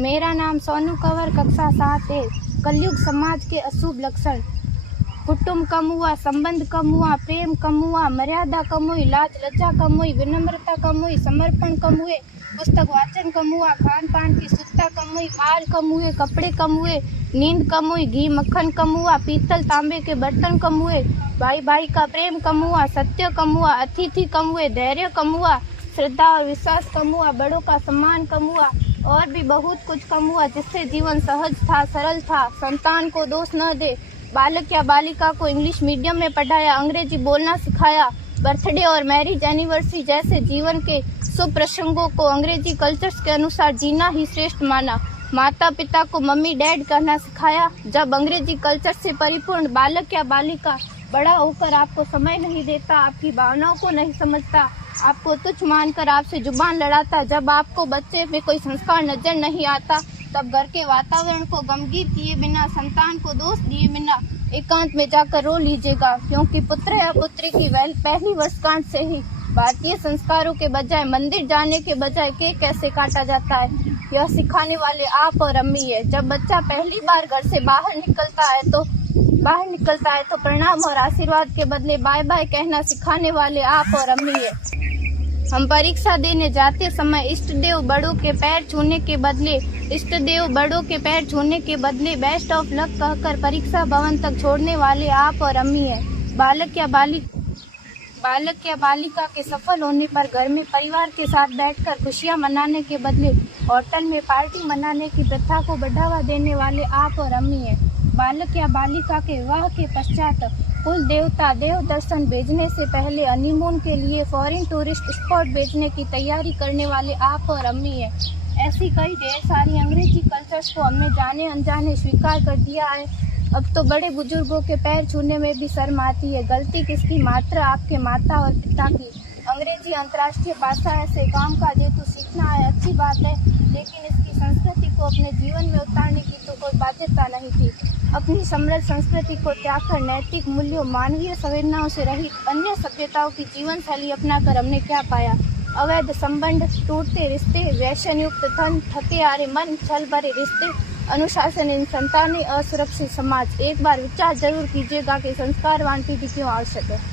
मेरा नाम सोनू कंवर, कक्षा 7 है। कलयुग समाज के अशुभ लक्षण। कुटुंब कम हुआ, संबंध कम हुआ, प्रेम कम हुआ, मर्यादा कम हुई, लाज लज्जा कम हुई, विनम्रता कम हुई, समर्पण कम हुए, पुस्तक वाचन कम हुआ, खान पान की शुद्धता कम हुई, बाल कम हुए, कपड़े कम हुए, नींद कम हुई, घी मक्खन कम हुआ, पीतल तांबे के बर्तन कम हुए, भाई भाई का प्रेम कम हुआ, सत्य कम हुआ, अतिथि कम हुए, धैर्य कम हुआ, श्रद्धा और विश्वास कम हुआ, बड़ों का सम्मान कम हुआ और भी बहुत कुछ कम हुआ जिससे जीवन सहज था, सरल था। संतान को दोष न दे। बालक या बालिका को इंग्लिश मीडियम में पढ़ाया, अंग्रेजी बोलना सिखाया, बर्थडे और मैरिज एनिवर्सरी जैसे जीवन के शुभ प्रसंगों को अंग्रेजी कल्चर्स के अनुसार जीना ही श्रेष्ठ माना। माता पिता को मम्मी डैड कहना सिखाया। जब अंग्रेजी कल्चर से परिपूर्ण बालक या बालिका बड़ा होकर आपको समय नहीं देता, आपकी भावनाओं को नहीं समझता, आपको तुच्छ मानकर आपसे जुबान लड़ाता, जब आपको बच्चे में कोई संस्कार नजर नहीं आता, तब घर के वातावरण को गमगीन किए बिना, संतान को दोष दिए बिना एकांत में जाकर रो लीजिएगा, क्योंकि पुत्र या पुत्री की पहली वर्षगांठ से ही भारतीय संस्कारों के बजाय, मंदिर जाने के बजाय केक कैसे काटा जाता है, यह सिखाने वाले आप और अम्मी है। जब बच्चा पहली बार घर से बाहर निकलता है तो प्रणाम और आशीर्वाद के बदले बाय बाय कहना सिखाने वाले आप और अम्मी है। हम परीक्षा देने जाते समय इष्ट देव बड़ों के पैर छूने के बदले बेस्ट ऑफ लक कहकर परीक्षा भवन तक छोड़ने वाले आप और अम्मी है। बालक या बालिका के सफल होने पर घर में परिवार के साथ बैठकर खुशियां मनाने के बदले होटल में पार्टी मनाने की प्रथा को बढ़ावा देने वाले आप और अम्मी है। बालक या बालिका के विवाह के पश्चात कुल देवता देव दर्शन भेजने से पहले हनीमून के लिए फॉरेन टूरिस्ट स्पॉट भेजने की तैयारी करने वाले आप और अम्मी है। ऐसी कई ढेर सारी अंग्रेजी कल्चर्स को हमने जाने अनजाने स्वीकार कर दिया है। अब तो बड़े बुजुर्गों के पैर छूने में भी शर्म आती है। गलती किसकी? मात्र आपके माता और पिता की। अंग्रेजी अंतर्राष्ट्रीय भाषा है से काम का जेतु सीखना है, अच्छी बात है, लेकिन इसकी संस्कृति को अपने जीवन में उतारने की तो कोई बाध्यता नहीं थी। अपनी समृद्ध संस्कृति को त्याग कर नैतिक मूल्यों, मानवीय संवेदनाओं से रहित अन्य सभ्यताओं की जीवन शैली अपनाकर हमने क्या पाया? अवैध संबंध, टूटते रिश्ते, व्यसन युक्त धन, थके हारे मन, छल भरे रिश्ते, अनुशासनहीन संतानें, असुरक्षित समाज। एक बार विचार जरूर कीजिएगा कि संस्कारवान पीढ़ी क्यों आवश्यक है।